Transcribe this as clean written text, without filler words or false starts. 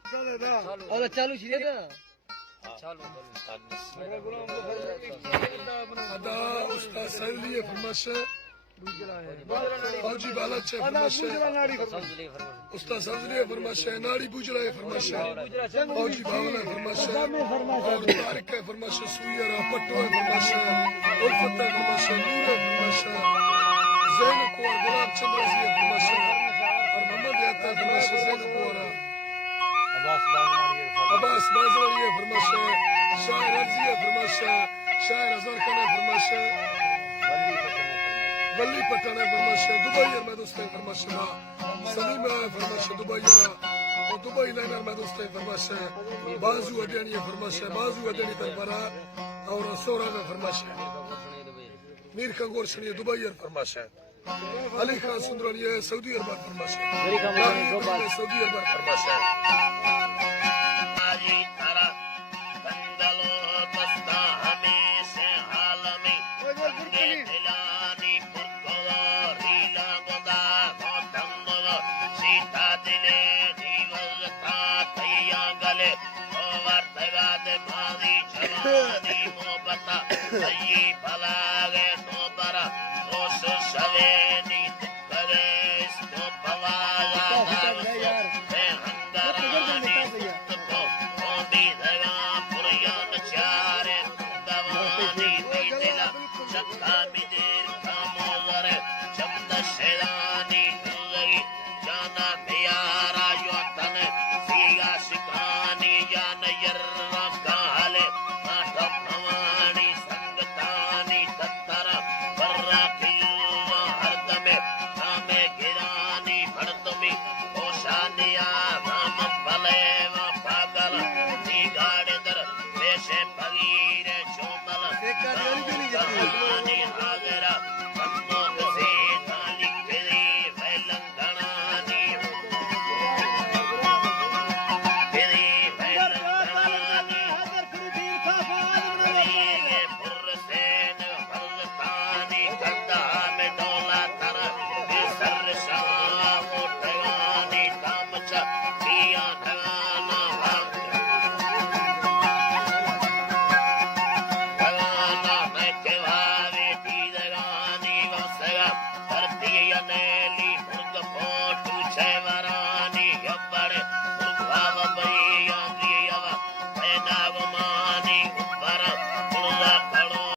और चालू छी ना चालू अदा उस्ताद सैली फरमाश फौजी बालक छे फरमाश उस्ताद सैली फरमाश नाड़ी बुजला फरमाश फौजी बावला फरमाश और तारिक है फरमाश सुयरा पट्टो है फरमाश उल्फत है फरमाश नूर है फरमाश जैन को गुलाब चंद्र जी है फरमाश और मोहम्मद याता फरमाश जैन को अब्बास बाजवाड़ी है फरमाश शायर अर्जी है फरमाश शायर अजहर खान है फरमाश वली पठान है फरमाश दुबई में दोस्त है फरमाश सलीम है फरमाश दुबई और दुबई लाइनर में दोस्त है फरमाश बाजू अडियानी है फरमाश बाजू अडियानी तरफरा और सोरा है फरमाश मीर कंगोर शनी दुबई है फरमाश अली खान सुंदरानी है सऊदी अरब फरमाश सऊदी अरब फरमाश Mohabbat,